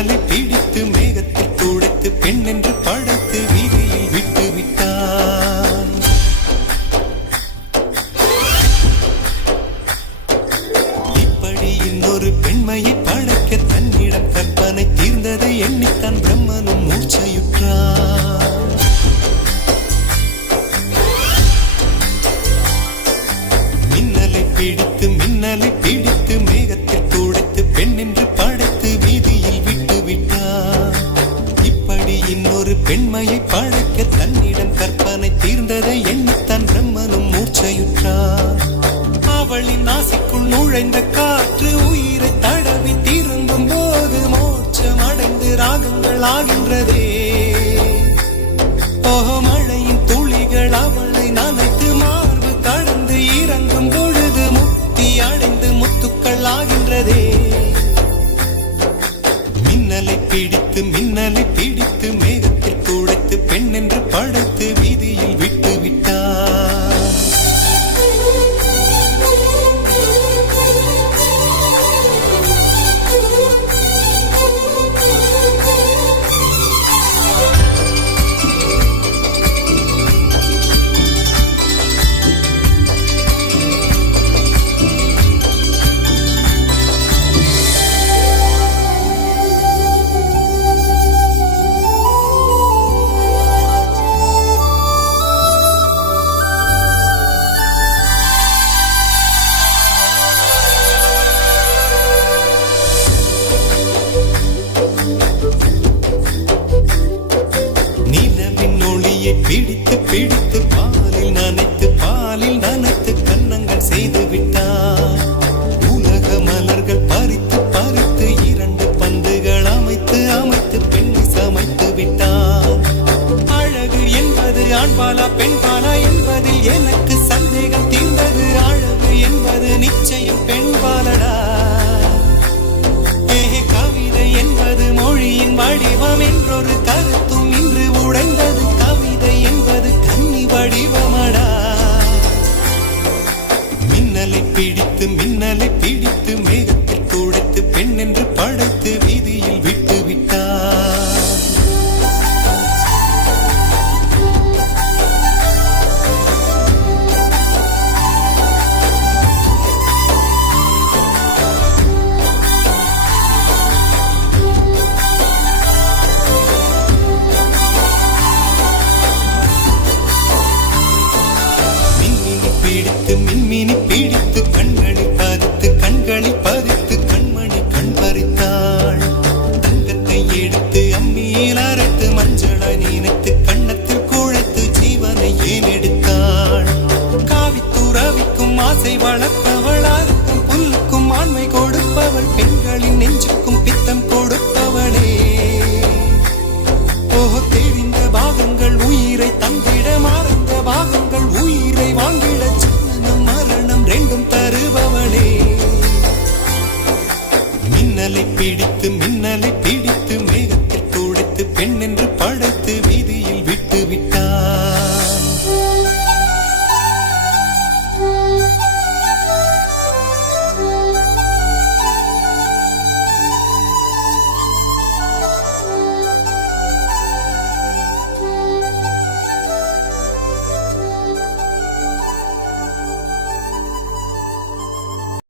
மின்னலை பிடித்து மேகத்தில் துடைத்து பெண் என்று படைத்து வீதியில் விட்டு விட்டான். இப்படி இன்னொரு பெண்மையை படைக்க தன்னிடம் கற்பனை தீர்ந்ததை எண்ணித்தான் பிரம்மனும் மூச்சையுற்றான். மின்னலை பிடித்து மேகத்தில் துடைத்து பெண் என்று படைத்து வீதியில் விட்டு விட்டார். இப்படி இன்னொரு பெண்மையை படைக்க தன்னிடம் கற்பனை தீர்ந்ததை எண்ணித்தான் பிரம்மனும் மூச்சையுற்றார். அவளின் நாசிக்குள் நுழைந்த காற்று உயிரை தடவி திரும்பும் போது மோட்சம் அடைந்து ராகங்கள் ஆகின்றதே. ஓஹோ, மழையின் துளிகள் அவளை நனைத்து மார்பு கடந்து இறங்கும் பொழுது முக்தி அடைந்து முத்துக்கள் ஆகின்றதே. மின்னலை பிடித்து மேகத்தில் துடைத்து பெண் என்று படைத்து வீதியில் விட்டு விட்டார். பிடித்து பாலில் நனைத்து கன்னங்கள் செய்து விட்டார். உலக மலர்கள் பறித்து இரண்டு பந்துகள் அமைத்து பெண்ணை சமைத்து விட்டார். அழகு என்பது ஆண்பாலா பெண்பாலா என்பதில் எனக்கு சந்தேகம் தீர்ந்தது. அழகு என்பது நிச்சயம் பெண்பாலடா. கவிதை என்பது மொழியின் வடிவம் என்றொரு கருத்தும் இன்று உடைந்தது. கவிதை என்பது கன்னி வடிவமடா. மின்னலை பிடித்து மேக